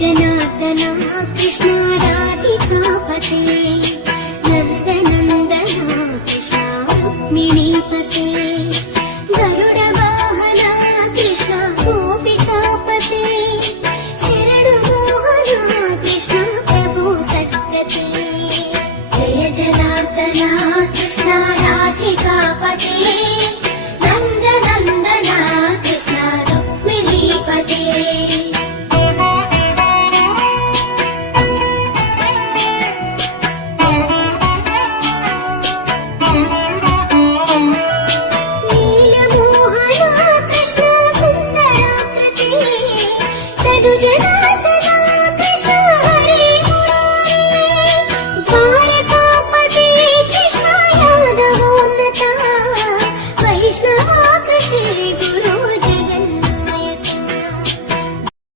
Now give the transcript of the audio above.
जनार्दना कृष्ण राधिकापते नन्दनन्दना कृष्ण रुक्मिणीपते गरुडवाहना कृष्ण गोपिकापते शरणमोहना कृष्ण प्रभु सद्गते जय जनार्दना कृष्ण राधिकापते नन्दनन्दना कृष्ण रुक्मिणीपते जना